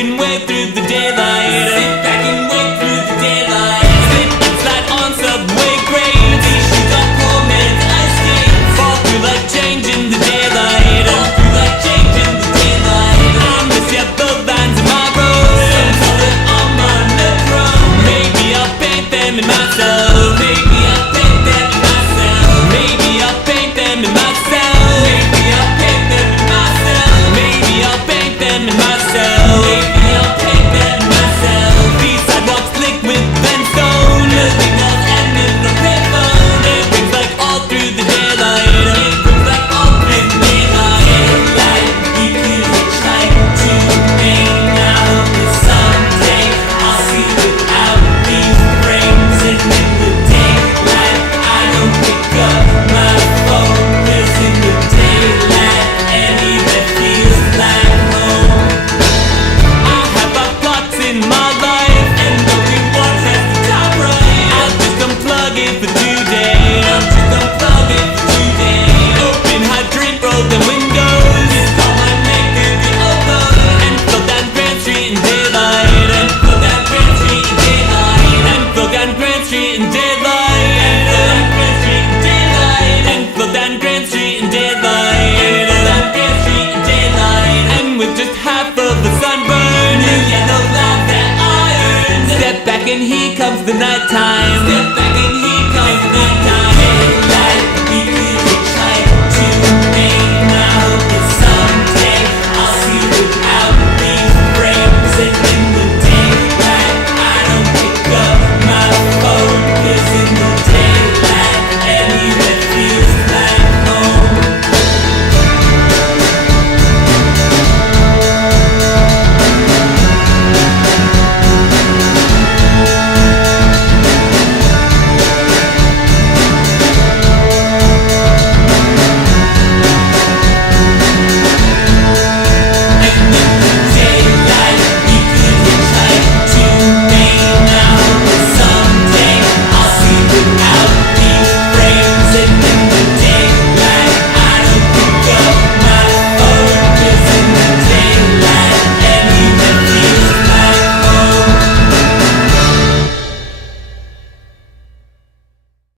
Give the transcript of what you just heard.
and wait through the daylight. Sit back and wait through the daylight. Slip and slide on subway grades. These shoes are poor man's ice skates. Fall through like change in the daylight. Fall through like change in the daylight. I miss ya both lines of my road. Some color on my monochrome. Maybe I'll paint them in myself. Maybe I'll paint them in myself. Maybe I'll paint them in myself. Maybe I'll paint them in myself. Maybe I'll paint them in myself. Maybe I'll paint them in myself. These sidewalks slick with brimstone. Nothing else and in the payphone. It rings like all through the daylight. It rings like all through the daylight. Daylight, we could hitchhike to Maine now. But someday I'll see without these frames. And in the daylight, I don't pick up my phone. 'Cause in the daylight, any that feels like home. I have my plots in my life, and only one has the top right. I'll just unplug it for today. I'll just unplug it for today. Open hydrant, roll the windows. Just call my name through the open. And flow down Grand Street in daylight. And flow down Grand Street in daylight. And flow down Grand Street in daylight. And flow down Grand Street in daylight. And flow down Grand Street in daylight. And flow down Grand Street in daylight. And with just half of the sunburn, new yellow love that I earned. Step back and here comes the nighttime. Step back